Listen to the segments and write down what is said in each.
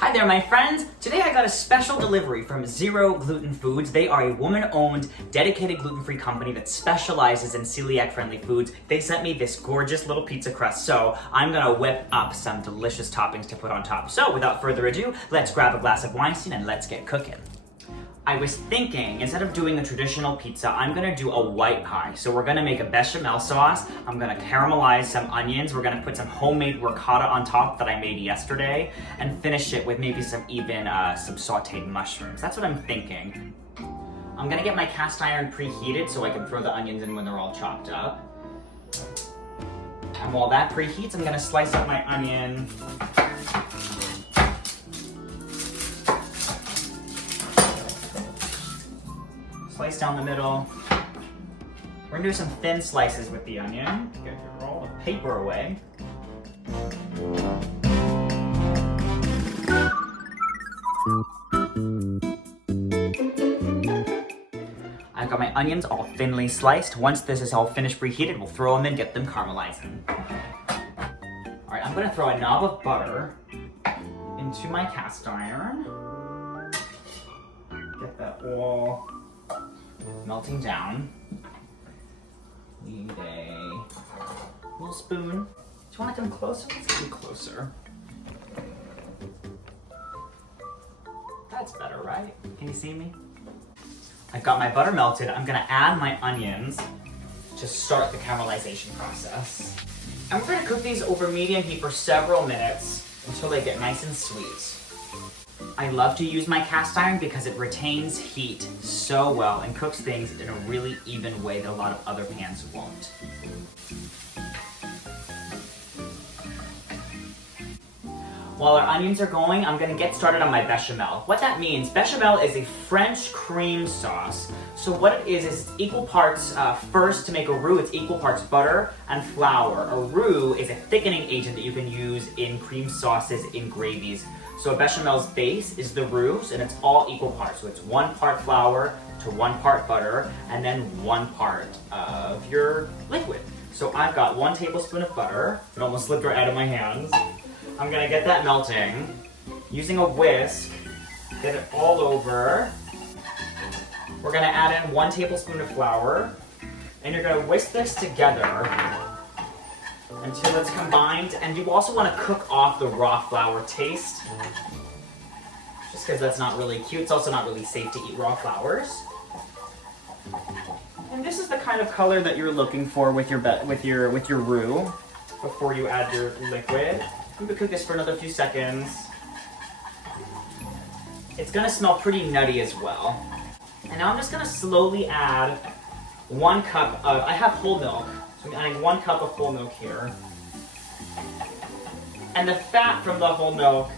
Hi there, my friends! Today I got a special delivery from Zero Gluten Foods. They are a woman-owned, dedicated gluten-free company that specializes in celiac-friendly foods. They sent me this gorgeous little pizza crust, so I'm gonna whip up some delicious toppings to put on top. So without further ado, let's grab a glass of Weinstein and let's get cooking. I was thinking, instead of doing a traditional pizza, I'm gonna do a white pie. So we're gonna make a bechamel sauce. I'm gonna caramelize some onions. We're gonna put some homemade ricotta on top that I made yesterday and finish it with maybe some sauteed mushrooms. That's what I'm thinking. I'm gonna get my cast iron preheated so I can throw the onions in when they're all chopped up. And while that preheats, I'm gonna slice up my onion. Slice down the middle. We're gonna do some thin slices with the onion. Get your roll of paper away. I've got my onions all thinly sliced. Once this is all finished preheated, we'll throw them in, get them caramelizing. All right, I'm gonna throw a knob of butter into my cast iron. Get that all melting down. Need a little spoon. Do you want to come closer? Let's come closer. That's better, right? Can you see me? I've got my butter melted. I'm gonna add my onions to start the caramelization process. And we're gonna cook these over medium heat for several minutes until they get nice and sweet. I love to use my cast iron because it retains heat so well and cooks things in a really even way that a lot of other pans won't. While our onions are going, I'm gonna get started on my bechamel. What that means, bechamel is a French cream sauce. So what it is equal parts, first to make a roux, it's equal parts butter and flour. A roux is a thickening agent that you can use in cream sauces, in gravies. So a bechamel's base is the roux, and it's all equal parts. So it's 1 part flour to 1 part butter, and then 1 part of your liquid. So I've got 1 tablespoon of butter. It almost slipped right out of my hands. I'm gonna get that melting. Using a whisk, get it all over. We're gonna add in 1 tablespoon of flour, and you're gonna whisk this together until it's combined, and you also want to cook off the raw flour taste, just because that's not really cute. It's also not really safe to eat raw flours. And this is the kind of color that you're looking for with your roux before you add your liquid. You can cook this for another few seconds. It's gonna smell pretty nutty as well. And now I'm just gonna slowly add 1 cup of, I have whole milk. So I'm adding 1 cup of whole milk here. And the fat from the whole milk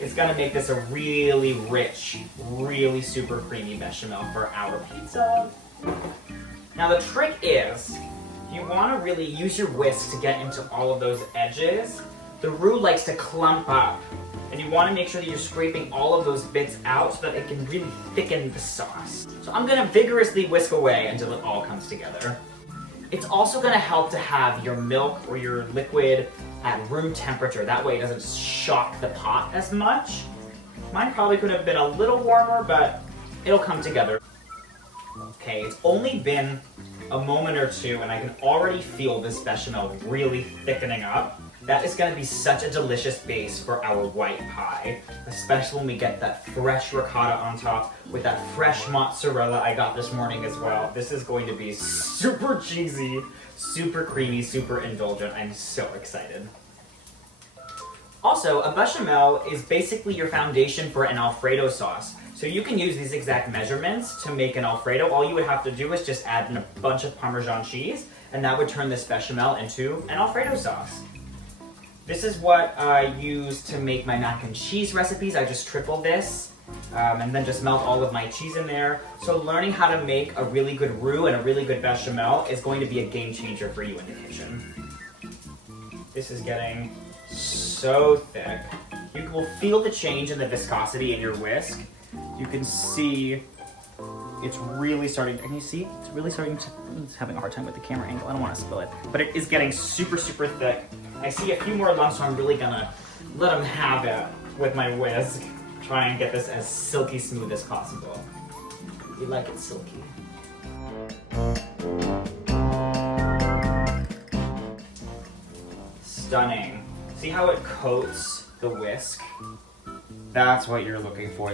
is gonna make this a really rich, really super creamy bechamel for our pizza. Now the trick is, you wanna really use your whisk to get into all of those edges. The roux likes to clump up, and you wanna make sure that you're scraping all of those bits out so that it can really thicken the sauce. So I'm gonna vigorously whisk away until it all comes together. It's also gonna help to have your milk or your liquid at room temperature. That way it doesn't shock the pot as much. Mine probably could have been a little warmer, but it'll come together. Okay, it's only been a moment or two and I can already feel this bechamel really thickening up. That is gonna be such a delicious base for our white pie, especially when we get that fresh ricotta on top with that fresh mozzarella I got this morning as well. This is going to be super cheesy, super creamy, super indulgent. I'm so excited. Also, a bechamel is basically your foundation for an Alfredo sauce. So you can use these exact measurements to make an Alfredo. All you would have to do is just add in a bunch of Parmesan cheese, and that would turn this bechamel into an Alfredo sauce. This is what I use to make my mac and cheese recipes. I just triple this and then just melt all of my cheese in there. So learning how to make a really good roux and a really good bechamel is going to be a game changer for you in the kitchen. This is getting so thick. You will feel the change in the viscosity in your whisk. You can see it's really starting, can you see? It's really starting to, it's having a hard time with the camera angle. I don't want to spill it, but it is getting super, super thick. I see a few more lumps, so I'm really gonna let them have it. with my whisk. Try and get this as silky smooth as possible. We like it silky. Stunning. See how it coats the whisk? That's what you're looking for.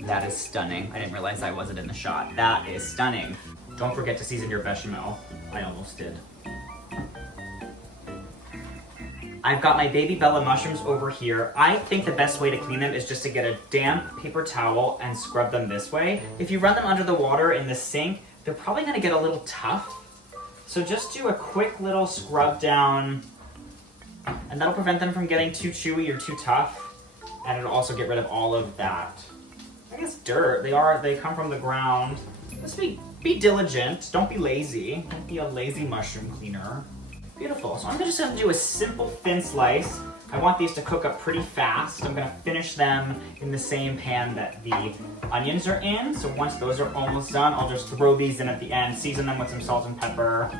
That is stunning. I didn't realize I wasn't in the shot. That is stunning. Don't forget to season your bechamel. I almost did. I've got my baby Bella mushrooms over here. I think the best way to clean them is just to get a damp paper towel and scrub them this way. If you run them under the water in the sink, they're probably gonna get a little tough. So just do a quick little scrub down, and that'll prevent them from getting too chewy or too tough. And it'll also get rid of all of that, I guess, dirt. They come from the ground. Just be diligent, don't be lazy. Don't be a lazy mushroom cleaner. Beautiful. So I'm just gonna do a simple thin slice. I want these to cook up pretty fast. I'm gonna finish them in the same pan that the onions are in. So once those are almost done, I'll just throw these in at the end, season them with some salt and pepper.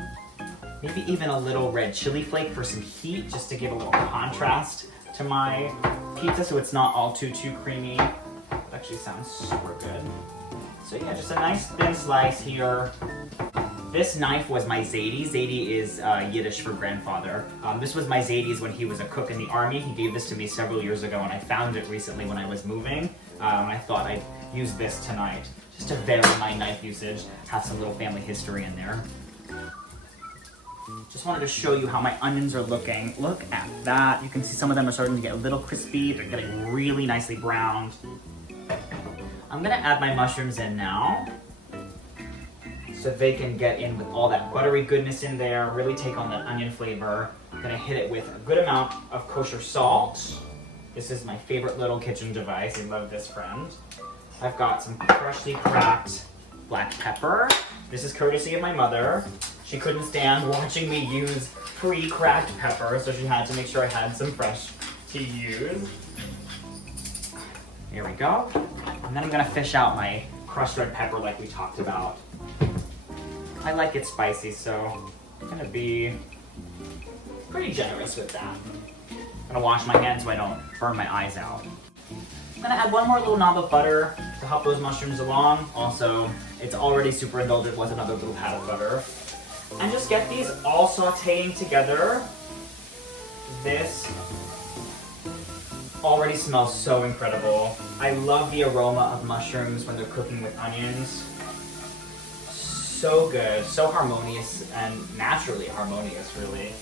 Maybe even a little red chili flake for some heat, just to give a little contrast to my pizza so it's not all too creamy. That actually sounds super good. So yeah, just a nice thin slice here. This knife was my Zadie. Zadie is Yiddish for grandfather. This was my Zadie's when he was a cook in the army. He gave this to me several years ago, and I found it recently when I was moving. I thought I'd use this tonight, just to vary my knife usage, have some little family history in there. Just wanted to show you how my onions are looking. Look at that. You can see some of them are starting to get a little crispy. They're getting really nicely browned. I'm gonna add my mushrooms in now, so they can get in with all that buttery goodness in there, really take on that onion flavor. I'm gonna hit it with a good amount of kosher salt. This is my favorite little kitchen device. I love this friend. I've got some freshly cracked black pepper. This is courtesy of my mother. She couldn't stand watching me use pre-cracked pepper, so she had to make sure I had some fresh to use. Here we go. And then I'm gonna fish out my crushed red pepper like we talked about. I like it spicy, so I'm gonna be pretty generous with that. I'm gonna wash my hands so I don't burn my eyes out. I'm gonna add one more little knob of butter to help those mushrooms along. Also, it's already super indulgent with another little pat of butter. And just get these all sauteing together. This already smells so incredible. I love the aroma of mushrooms when they're cooking with onions. So good, so harmonious, and naturally harmonious, really.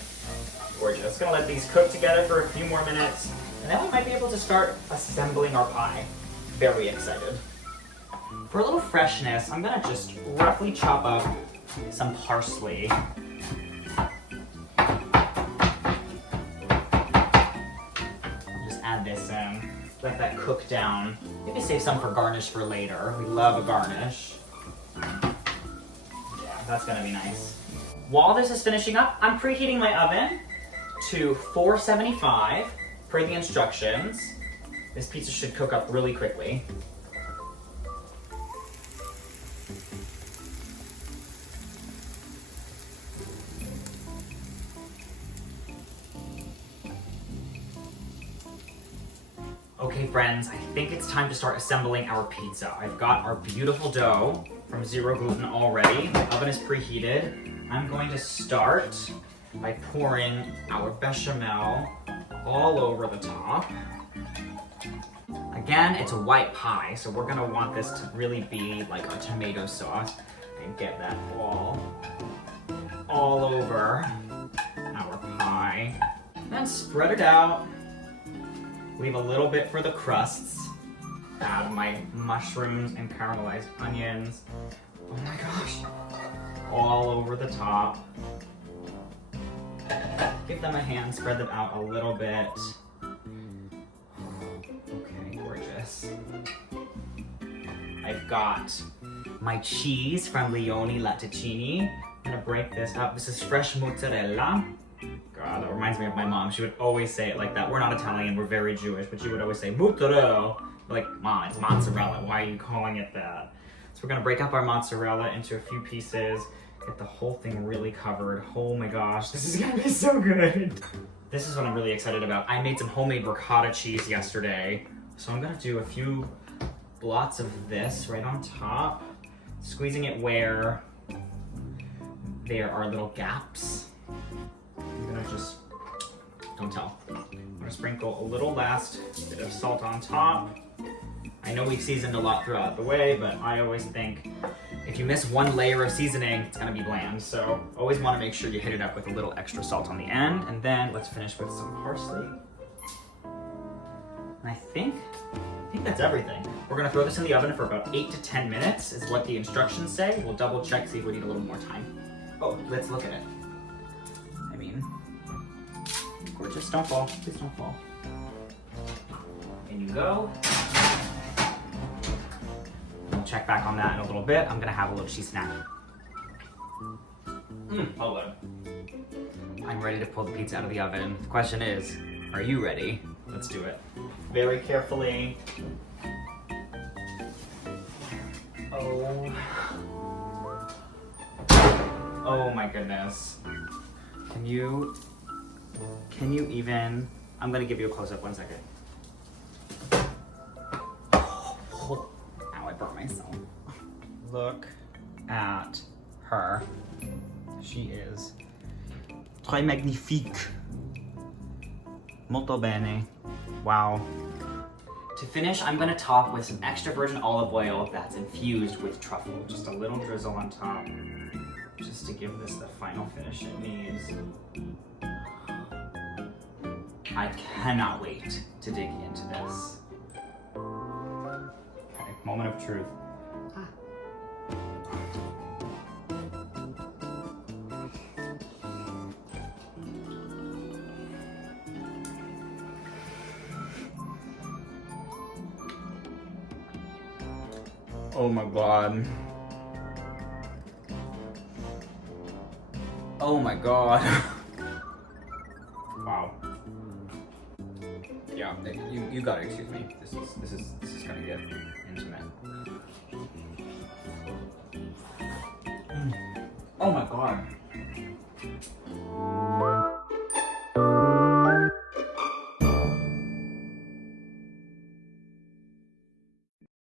Gorgeous. Gonna let these cook together for a few more minutes, and then we might be able to start assembling our pie. Very excited. For a little freshness, I'm gonna just roughly chop up some parsley. Just add this in, let that cook down. Maybe save some for garnish for later. We love a garnish. That's gonna be nice. While this is finishing up, I'm preheating my oven to 475 per the instructions. This pizza should cook up really quickly. Okay friends, I think it's time to start assembling our pizza. I've got our beautiful dough from Zero Gluten already. My oven is preheated. I'm going to start by pouring our bechamel all over the top. Again, it's a white pie, so we're gonna want this to really be like a tomato sauce and get that all over our pie. Then spread it out. Leave a little bit for the crusts. Add my mushrooms and caramelized onions. Oh my gosh. All over the top. Give them a hand, spread them out a little bit. Okay, gorgeous. I've got my cheese from Lioni Latticini. I'm gonna break this up. This is fresh mozzarella. God, that reminds me of my mom. She would always say it like that. We're not Italian, we're very Jewish, but she would always say mozzarella. Like, Mom, it's mozzarella. Why are you calling it that? So we're gonna break up our mozzarella into a few pieces, get the whole thing really covered. Oh my gosh, this is gonna be so good. This is what I'm really excited about. I made some homemade ricotta cheese yesterday. So I'm gonna do a few blots of this right on top, squeezing it where there are little gaps. I'm gonna just, don't tell. I'm gonna sprinkle a little last bit of salt on top. I know we've seasoned a lot throughout the way, but I always think if you miss one layer of seasoning, it's gonna be bland. So always wanna make sure you hit it up with a little extra salt on the end. And then let's finish with some parsley. And I think that's everything. We're gonna throw this in the oven for about 8 to 10 minutes is what the instructions say. We'll double check, see if we need a little more time. Oh, let's look at it. I mean, gorgeous, don't fall, please don't fall. In you go. We'll check back on that in a little bit. I'm gonna have a little cheese snack. Hold on. I'm ready to pull the pizza out of the oven. The question is, are you ready? Let's do it. Very carefully. Oh my goodness. Can you even, I'm gonna give you a close-up, 1 second. Ow, I burnt myself. Look at her. She is très magnifique. Molto bene. Wow. To finish, I'm gonna top with some extra virgin olive oil that's infused with truffle. Just a little drizzle on top, just to give this the final finish it needs. I cannot wait to dig into this. Okay, moment of truth. Oh my god. Oh my god. Wow. Yeah, you gotta excuse me. This is gonna get intimate. Oh my god.